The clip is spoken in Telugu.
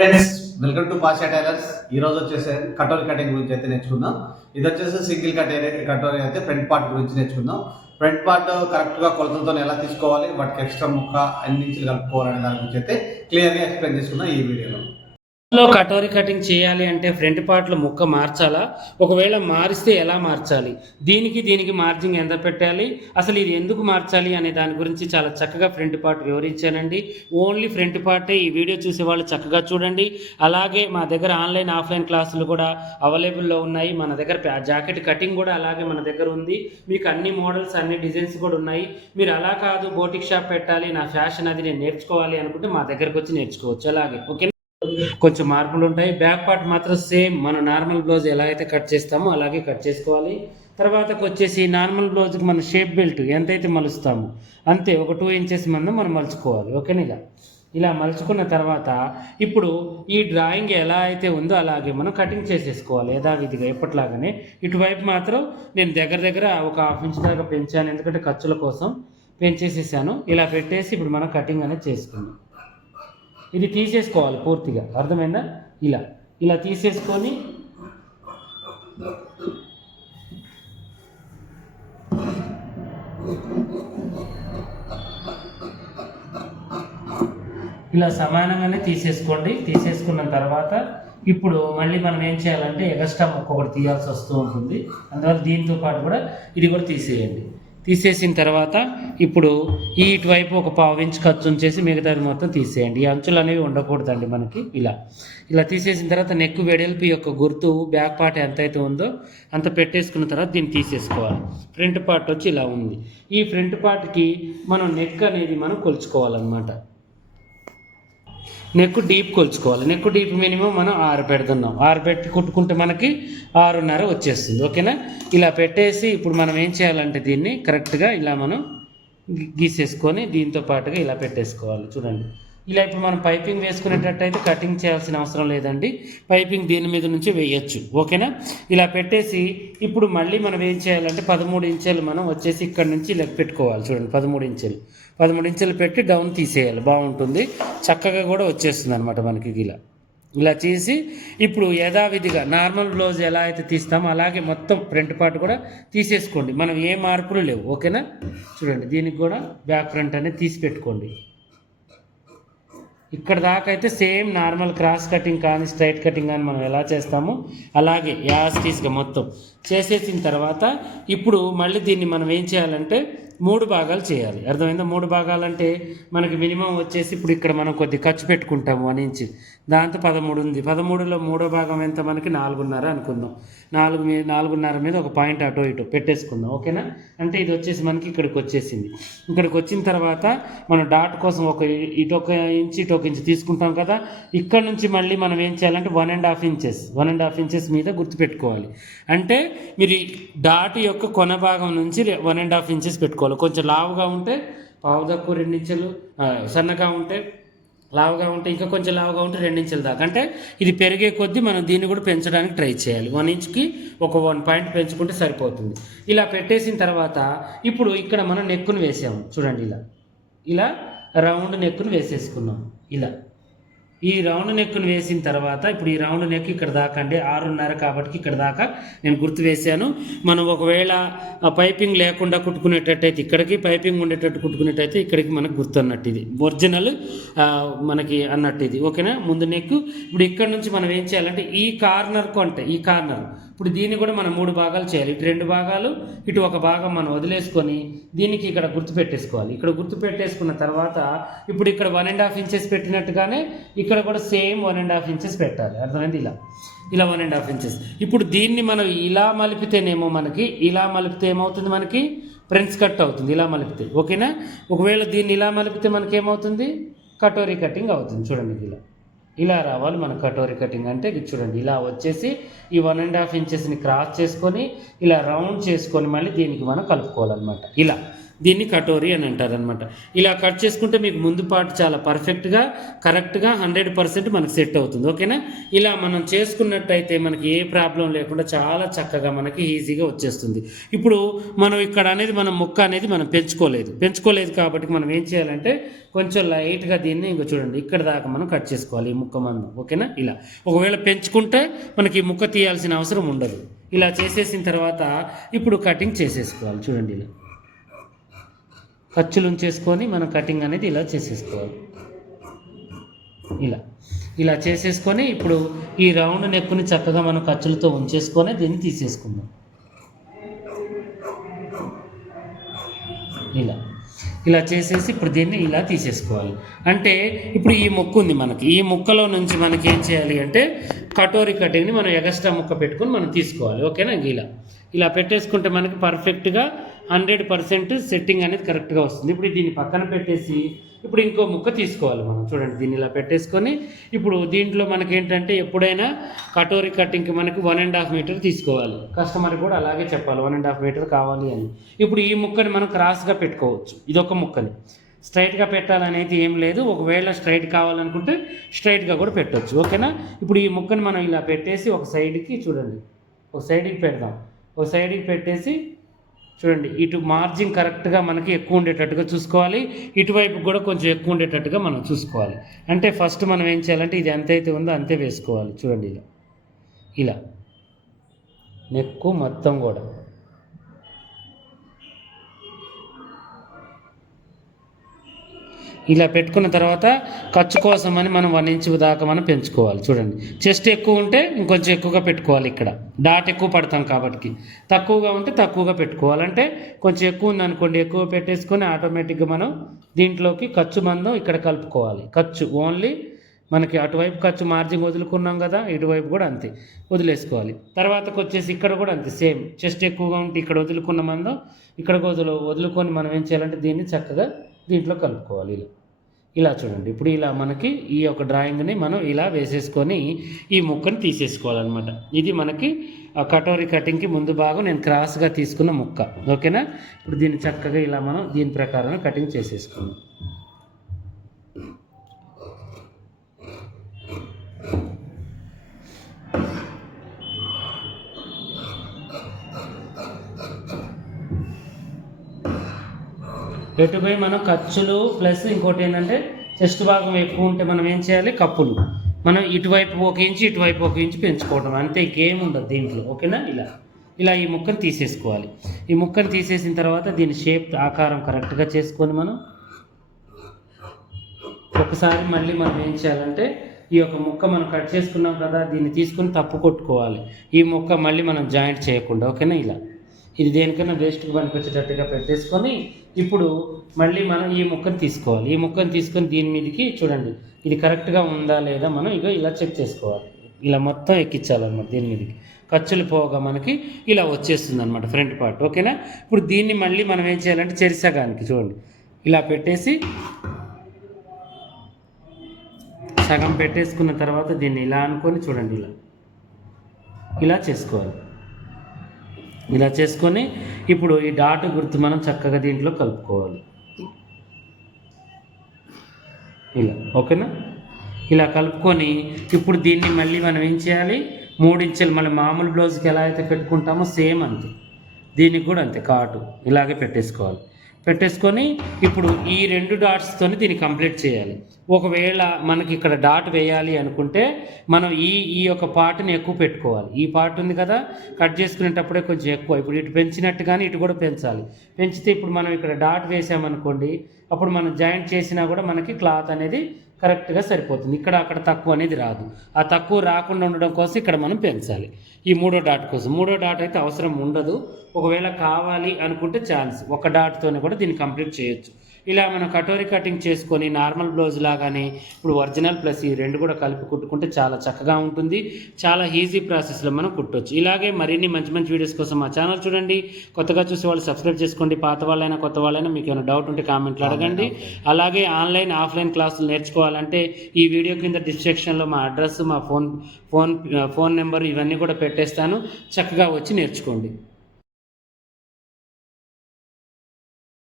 Friends, welcome to Pasha tailors. ఈ రోజు వచ్చేసి కటోరీ కటింగ్ గురించి అయితే నేర్చుకుందాం. ఇది వచ్చేసి సింగిల్ కటోరీ అయితే ఫ్రంట్ పార్ట్ గురించి నేర్చుకుందాం. ఫ్రంట్ పార్ట్ కరెక్ట్గా కొలతలతో ఎలా తీసుకోవాలి, వాటికి ఎక్స్ట్రా ముక్క అన్ని ఇంచులు కలుపుకోవాలనే దాని గురించి అయితే క్లియర్గా ఎక్స్ప్లెయిన్ చేసుకుందాం ఈ వీడియోలో. కటోరీ కటింగ్ చేయాలి అంటే ఫ్రంట్ పార్ట్లో ముక్క మార్చాలా, ఒకవేళ మారిస్తే ఎలా మార్చాలి, దీనికి మార్జింగ్ ఎంత పెట్టాలి, అసలు ఇది ఎందుకు మార్చాలి అనే దాని గురించి చాలా చక్కగా ఫ్రంట్ పార్ట్ వివరించానండి. ఓన్లీ ఫ్రంట్ పార్టే ఈ వీడియో చూసే వాళ్ళు చక్కగా చూడండి. అలాగే మా దగ్గర ఆన్లైన్ ఆఫ్లైన్ క్లాసులు కూడా అవైలబుల్లో ఉన్నాయి. మన దగ్గర జాకెట్ కటింగ్ కూడా అలాగే మన దగ్గర ఉంది. మీకు అన్ని మోడల్స్ అన్ని డిజైన్స్ కూడా ఉన్నాయి. మీరు అలా కాదు బోటిక్ షాప్ పెట్టాలి, నా ఫ్యాషన్ అది నేను నేర్చుకోవాలి అనుకుంటే మా దగ్గరకు వచ్చి నేర్చుకోవచ్చు. అలాగే ఓకే, కొంచెం మార్పులు ఉంటాయి. బ్యాక్ పార్ట్ మాత్రం సేమ్ మన నార్మల్ బ్లౌజ్ ఎలా అయితే కట్ చేస్తామో అలాగే కట్ చేసుకోవాలి. తర్వాతకు వచ్చేసి నార్మల్ బ్లౌజ్కి మన షేప్ బెల్ట్ ఎంతైతే మలుస్తామో అంతే ఒక 2 ఇంచెస్ మందం మనం మలుచుకోవాలి. ఓకేనా, ఇలా మలుచుకున్న తర్వాత ఇప్పుడు ఈ డ్రాయింగ్ ఎలా అయితే ఉందో అలాగే మనం కటింగ్ చేసేసుకోవాలి యథావిధిగా ఎప్పటిలాగానే. ఇటువైపు మాత్రం నేను దగ్గర ఒక 1/2 ఇంచ్ దాకా పెంచాను, ఎందుకంటే ఖర్చుల కోసం పెంచేసేసాను. ఇలా పెట్టేసి ఇప్పుడు మనం కటింగ్ అనేది చేసుకుందాం. ఇది తీసేసుకోవాలి పూర్తిగా, అర్థమైందా? ఇలా తీసేసుకొని ఇలా సమానంగానే తీసేసుకోండి. తీసేసుకున్న తర్వాత ఇప్పుడు మళ్ళీ మనం ఏం చేయాలంటే ఎక్స్ట్రా ముక్క ఒకటి తీయాల్సి వస్తూ ఉంటుంది. అందువల్ల దీంతో పాటు కూడా ఇది కూడా తీసేయండి. తీసేసిన తర్వాత ఇప్పుడు ఈ ఇటువైపు ఒక 1/2 ఇంచ్ ఖర్చు ఉంచేసి మిగతాది మొత్తం తీసేయండి. ఈ అంచులు అనేవి ఉండకూడదండి మనకి. ఇలా తీసేసిన తర్వాత నెక్ వెడల్పు యొక్క గుర్తు బ్యాక్ పార్ట్ ఎంతైతే ఉందో అంత పెట్టేసుకున్న తర్వాత దీన్ని తీసేసుకోవాలి. ఫ్రంట్ పార్ట్ వచ్చి ఇలా ఉంది. ఈ ఫ్రంట్ పార్ట్కి మనం నెక్ అనేది మనం కొలుచుకోవాలన్నమాట. నెక్ డీప్ కొలుచుకోవాలి. నెక్ డీప్ మినిమం మనం 6 పెడుతున్నాం. 6 పెట్టి కుట్టుకుంటే మనకి 6.5 వచ్చేస్తుంది. ఓకేనా, ఇలా పెట్టేసి ఇప్పుడు మనం ఏం చేయాలంటే దీన్ని కరెక్ట్గా ఇలా మనం గీసేసుకొని దీంతో పాటుగా ఇలా పెట్టేసుకోవాలి. చూడండి, ఇలా ఇప్పుడు మనం పైపింగ్ వేసుకునేటట్టయితే కటింగ్ చేయాల్సిన అవసరం లేదండి. పైపింగ్ దీని మీద నుంచి వేయచ్చు. ఓకేనా, ఇలా పెట్టేసి ఇప్పుడు మళ్ళీ మనం ఏం చేయాలంటే 13 ఇంచులు మనం వచ్చేసి ఇక్కడ నుంచి ఇలా పెట్టుకోవాలి. చూడండి, 13 ఇంచులు పెట్టి డౌన్ తీసేయాలి. బాగుంటుంది, చక్కగా కూడా వచ్చేస్తుంది అనమాట మనకి. ఇలా చేసి ఇప్పుడు యథావిధిగా నార్మల్ బ్లౌజ్ ఎలా అయితే తీస్తామో అలాగే మొత్తం ఫ్రంట్ పార్ట్ కూడా తీసేసుకోండి. మనం ఏ మార్పులు లేవు. ఓకేనా, చూడండి, దీనికి కూడా బ్యాక్ ఫ్రంట్ అనేది తీసి పెట్టుకోండి. ఇక్కడ దాకా అయితే సేమ్ నార్మల్ క్రాస్ కటింగ్ కానీ స్ట్రైట్ కటింగ్ కానీ మనం ఎలా చేస్తామో అలాగే యాస్టీస్గా మొత్తం చేసేసిన తర్వాత ఇప్పుడు మళ్ళీ దీన్ని మనం ఏం చేయాలంటే 3 భాగాలు చేయాలి. అర్థమైందా? 3 భాగాలు అంటే మనకి మినిమం వచ్చేసి ఇప్పుడు ఇక్కడ మనం కొద్ది ఖర్చు పెట్టుకుంటాము 1 ఇంచ్, దాంతో 13 ఉంది. 13లో 3వ భాగం ఎంత మనకి 4.5 అనుకుందాం. 4.5 మీద ఒక పాయింట్ అటో ఇటో పెట్టేసుకుందాం. ఓకేనా, అంటే ఇది వచ్చేసి మనకి ఇక్కడికి వచ్చేసింది. ఇక్కడికి వచ్చిన తర్వాత మనం డాట్ కోసం ఇటొక ఇంచ్ తీసుకుంటాం కదా. ఇక్కడ నుంచి మళ్ళీ మనం ఏం చేయాలంటే 1.5 ఇంచెస్ మీద గుర్తుపెట్టుకోవాలి. అంటే మీరు డాట్ యొక్క కొన భాగం నుంచి 1.5 ఇంచెస్ పెట్టుకోవాలి. కొంచెం లావుగా ఉంటే 1/2 2 ఇంచులు, సన్నగా ఉంటే లావుగా ఉంటే ఇంకా కొంచెం లావుగా ఉంటే 2 ఇంచుల దాకా. అంటే ఇది పెరిగే కొద్దీ మనం దీన్ని కూడా పెంచడానికి ట్రై చేయాలి. 1 ఇంచ్కి ఒక 1 పాయింట్ పెంచుకుంటే సరిపోతుంది. ఇలా పెట్టేసిన తర్వాత ఇప్పుడు ఇక్కడ మనం నెక్కును వేసాము. చూడండి, ఇలా రౌండ్ నెక్కును వేసేసుకున్నాం. ఈ రౌండ్ నెక్కును వేసిన తర్వాత ఇప్పుడు ఈ రౌండ్ నెక్ ఇక్కడ దాకా అండి 6.5 కాబట్టి ఇక్కడ దాకా నేను గుర్తు వేసాను. మనం ఒకవేళ పైపింగ్ లేకుండా కుట్టుకునేటట్టయితే ఇక్కడికి, పైపింగ్ ఉండేటట్టు కుట్టుకునేటైతే ఇక్కడికి మనకు గుర్తు అన్నట్టు, ఇది ఒరిజినల్ మనకి అన్నట్టు ఇది. ఓకేనా, ముందు నెక్. ఇప్పుడు ఇక్కడ నుంచి మనం ఏం చేయాలంటే ఈ కార్నర్కు అంటే ఈ కార్నర్ ఇప్పుడు దీన్ని కూడా మనం 3 భాగాలు చేయాలి. ఇటు 2 భాగాలు, ఇటు ఒక భాగం మనం వదిలేసుకొని దీనికి ఇక్కడ గుర్తు పెట్టేసుకోవాలి. ఇక్కడ గుర్తు పెట్టేసుకున్న తర్వాత ఇప్పుడు ఇక్కడ 1.5 ఇంచెస్ పెట్టినట్టుగానే ఇక్కడ కూడా సేమ్ 1.5 ఇంచెస్ పెట్టాలి. అర్థమైంది? ఇలా 1.5 ఇంచెస్. ఇప్పుడు దీన్ని మనం ఇలా మలిపితేనేమో మనకి ఇలా మలిపితే ఏమవుతుంది, మనకి ఫ్రంట్స్ కట్ అవుతుంది ఇలా మలిపితే. ఓకేనా, ఒకవేళ దీన్ని ఇలా మలిపితే మనకి ఏమవుతుంది, కటోరీ కటింగ్ అవుతుంది. చూడండి, ఇలా రావాలి మన కటోరీ కటింగ్ అంటే. చూడండి, ఇలా వచ్చేసి ఈ 1.5 ఇంచెస్ని క్రాస్ చేసుకొని ఇలా రౌండ్ చేసుకొని మళ్ళీ దీనికి మనం కలుపుకోవాలన్నమాట. దీన్ని కటోరీ అని అంటారు అనమాట. ఇలా కట్ చేసుకుంటే మీకు ముందు పార్ట్ చాలా పర్ఫెక్ట్గా కరెక్ట్గా 100% మనకు సెట్ అవుతుంది. ఓకేనా? ఇలా మనం చేసుకున్నట్టయితే మనకి ఏ ప్రాబ్లం లేకుండా చాలా చక్కగా మనకి ఈజీగా వచ్చేస్తుంది. ఇప్పుడు మనం ఇక్కడ అనేది మనం ముక్క అనేది మనం పెంచుకోలేదు కాబట్టి మనం ఏం చేయాలంటే కొంచెం లైట్గా దీన్ని ఇంకా చూడండి ఇక్కడ దాకా మనం కట్ చేసుకోవాలి ఈ ముక్క మందం. ఓకేనా? ఇలా ఒకవేళ పెంచుకుంటే మనకి ఈ ముక్క తీయాల్సిన అవసరం ఉండదు. ఇలా చేసేసిన తర్వాత ఇప్పుడు కటింగ్ చేసేసుకోవాలి. చూడండి ఇలా ఖర్చులు ఉంచేసుకొని మనం కటింగ్ అనేది ఇలా చేసేసుకోవాలి. ఇలా చేసేసుకొని ఇప్పుడు ఈ రౌండ్ నెక్కుని చక్కగా మనం ఖర్చులతో ఉంచేసుకొని దీన్ని తీసేసుకుందాం. ఇలా చేసేసి ఇప్పుడు దీన్ని ఇలా తీసేసుకోవాలి. అంటే ఇప్పుడు ఈ ముక్క ఉంది మనకి, ఈ ముక్కలో నుంచి మనకి ఏం చేయాలి అంటే కటోరీ కటింగ్ని మనం ఎగస్ట్రా ముక్క పెట్టుకొని మనం తీసుకోవాలి. ఓకేనా? ఇలా పెట్టేసుకుంటే మనకి పర్ఫెక్ట్గా 100% సెట్టింగ్ అనేది కరెక్ట్గా వస్తుంది. ఇప్పుడు దీన్ని పక్కన పెట్టేసి ఇప్పుడు ఇంకో ముక్క తీసుకోవాలి మనం. చూడండి దీన్ని ఇలా పెట్టేసుకొని ఇప్పుడు దీంట్లో మనకి ఏంటంటే ఎప్పుడైనా కటోరీ కటింగ్కి మనకి 1.5 మీటర్ తీసుకోవాలి. కస్టమర్ కూడా అలాగే చెప్పాలి 1.5 మీటర్ కావాలి అని. ఇప్పుడు ఈ ముక్కని మనం క్రాస్గా పెట్టుకోవచ్చు. ఇదొక ముక్కని స్ట్రైట్గా పెట్టాలనేది ఏం లేదు. ఒకవేళ స్ట్రైట్ కావాలనుకుంటే స్ట్రైట్గా కూడా పెట్టవచ్చు. ఓకేనా? ఇప్పుడు ఈ ముక్కని మనం ఇలా పెట్టేసి ఒక సైడ్కి చూడండి, ఒక సైడ్కి పెడదాం. ఒక సైడ్కి పెట్టేసి చూడండి ఇటు మార్జిన్ కరెక్ట్గా మనకి ఎక్కువ ఉండేటట్టుగా చూసుకోవాలి, ఇటువైపు కూడా కొంచెం ఎక్కువ ఉండేటట్టుగా మనం చూసుకోవాలి. అంటే ఫస్ట్ మనం ఏం చేయాలంటే ఇది ఎంతైతే ఉందో అంతే వేసుకోవాలి. చూడండి ఇలా నెక్కు మొత్తం కూడా ఇలా పెట్టుకున్న తర్వాత ఖర్చు కోసం అని మనం 1 ఇంచ్ దాకా మనం పెంచుకోవాలి. చూడండి చెస్ట్ ఎక్కువ ఉంటే ఇంకొంచెం ఎక్కువగా పెట్టుకోవాలి. ఇక్కడ డాట్ ఎక్కువ పడతాం కాబట్టి, తక్కువగా ఉంటే తక్కువగా పెట్టుకోవాలంటే కొంచెం ఎక్కువ ఉందనుకోండి ఎక్కువ పెట్టేసుకొని ఆటోమేటిక్గా మనం దీంట్లోకి ఖర్చు మందం ఇక్కడ కలుపుకోవాలి. ఖర్చు ఓన్లీ మనకి అటువైపు ఖర్చు మార్జిన్ వదులుకున్నాం కదా, ఇటువైపు కూడా అంతే వదిలేసుకోవాలి. తర్వాతకు వచ్చేసి ఇక్కడ కూడా అంతే సేమ్, చెస్ట్ ఎక్కువగా ఉంటే ఇక్కడ వదులుకున్న మందం ఇక్కడ వదులుకొని మనం ఏం చేయాలంటే దీన్ని చక్కగా దీంట్లో కలుపుకోవాలి. ఇలా చూడండి ఇప్పుడు ఇలా మనకి ఈ యొక్క డ్రాయింగ్ని మనం ఇలా వేసేసుకొని ఈ ముక్కని తీసేసుకోవాలన్నమాట. ఇది మనకి కటోరీ కటింగ్కి ముందు భాగం నేను క్రాస్గా తీసుకున్న ముక్క. ఓకేనా? ఇప్పుడు దీన్ని చక్కగా ఇలా మనం దీని ప్రకారం కటింగ్ చేసేసుకున్నాం. ఎటుపై మనం ఖర్చులు ప్లస్ ఇంకోటి ఏంటంటే చెస్ట్ భాగం ఎక్కువ ఉంటే మనం ఏం చేయాలి, కప్పులు మనం ఇటువైపు 1 ఇంచు ఇటువైపు 1 ఇంచు పెంచుకోవడం అంతే, ఇంకేం ఉండదు దీంట్లో. ఓకేనా? ఇలా ఈ ముక్కను తీసేసుకోవాలి. ఈ ముక్కను తీసేసిన తర్వాత దీని షేప్ ఆకారం కరెక్ట్గా చేసుకొని మనం ఒకసారి మళ్ళీ మనం ఏం చేయాలంటే ఈ యొక్క ముక్క మనం కట్ చేసుకున్నాం కదా, దీన్ని తీసుకుని తప్పు కొట్టుకోవాలి. ఈ ముక్క మళ్ళీ మనం జాయింట్ చేయకుండా. ఓకేనా? ఇది దేనికైనా వేస్ట్కి పనిపించేటట్టుగా పెట్టేసుకొని ఇప్పుడు మళ్ళీ మనం ఈ ముక్కను తీసుకోవాలి. ఈ ముక్కను తీసుకొని దీని మీదకి చూడండి ఇది కరెక్ట్గా ఉందా లేదా మనం ఇలా చెక్ చేసుకోవాలి. ఇలా మొత్తం ఎక్కించాలన్నమాట దీని మీదకి. ఖర్చులు పోగా మనకి ఇలా వచ్చేస్తుంది అనమాట ఫ్రంట్ పార్ట్. ఓకేనా? ఇప్పుడు దీన్ని మళ్ళీ మనం ఏం చేయాలంటే చెరిసగానికి చూడండి ఇలా పెట్టేసి సగం పెట్టేసుకున్న తర్వాత దీన్ని ఇలా అనుకొని చూడండి ఇలా చేసుకోవాలి. ఇలా చేసుకొని ఇప్పుడు ఈ డాట్ గుర్తు మనం చక్కగా దీంట్లో కలుపుకోవాలి. ఓకేనా? ఇలా కలుపుకొని ఇప్పుడు దీన్ని మళ్ళీ మనం ఏం చేయాలి, 3 ఇంచులు మళ్ళీ మామూలు బ్లౌజ్కి ఎలా అయితే పెట్టుకుంటామో సేమ్ అంతే, దీనికి కూడా అంతే కాటు ఇలాగే పెట్టేసుకొని ఇప్పుడు ఈ 2 డాట్స్తో దీన్ని కంప్లీట్ చేయాలి. ఒకవేళ మనకి ఇక్కడ డాట్ వేయాలి అనుకుంటే మనం ఈ యొక్క పార్ట్ని ఎక్కువ పెట్టుకోవాలి. ఈ పార్ట్ ఉంది కదా కట్ చేసుకునేటప్పుడే కొంచెం ఎక్కువ, ఇప్పుడు ఇటు పెంచినట్టుగానే ఇటు కూడా పెంచాలి. పెంచితే ఇప్పుడు మనం ఇక్కడ డాట్ వేసామనుకోండి అప్పుడు మనం జాయింట్ చేసినా కూడా మనకి క్లాత్ అనేది కరెక్ట్గా సరిపోతుంది. ఇక్కడ అక్కడ తక్కువ అనేది రాదు. ఆ తక్కువ రాకుండా ఉండడం కోసం ఇక్కడ మనం పెంచాలి. ఈ 3వ డాట్ కోసం 3వ డాట్ అయితే అవసరం ఉండదు. ఒకవేళ కావాలి అనుకుంటే ఛాన్స్ 1 డాట్తోనే కూడా దీన్ని కంప్లీట్ చేయొచ్చు. ఇలా మనం కటోరీ కటింగ్ చేసుకొని నార్మల్ బ్లౌజ్ లాగానే ఇప్పుడు ఒరిజినల్ ప్లస్ ఈ 2 కూడా కలిపి కుట్టుకుంటే చాలా చక్కగా ఉంటుంది. చాలా ఈజీ ప్రాసెస్లో మనం కుట్టవచ్చు. ఇలాగే మరిన్ని మంచి మంచి వీడియోస్ కోసం మా ఛానల్ చూడండి. కొత్తగా చూసే వాళ్ళు సబ్స్క్రైబ్ చేసుకోండి. పాత వాళ్ళైనా కొత్త వాళ్ళైనా మీకు ఏమైనా డౌట్ ఉంటే కామెంట్లు అడగండి. అలాగే ఆన్లైన్ ఆఫ్లైన్ క్లాసులు నేర్చుకోవాలంటే ఈ వీడియో కింద డిస్క్రిప్షన్లో మా అడ్రస్ మా ఫోన్ నెంబర్ ఇవన్నీ కూడా పెట్టేస్తాను. చక్కగా వచ్చి నేర్చుకోండి.